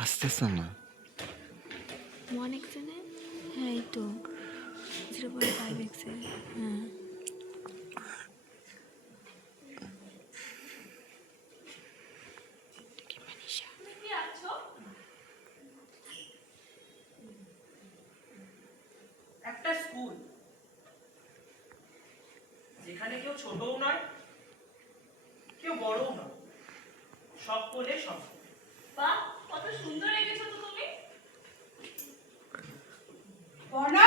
আসতেছে না। 1x এ হ্যাঁ এই তো 0.5x এ হ্যাঁ একটা স্কুল যেখানে কেউ ছোটও নয় কেউ বড়ও নয়, সকলে সব। বাহ, কত সুন্দর এঁকেছো তো তুমি। বর্ণা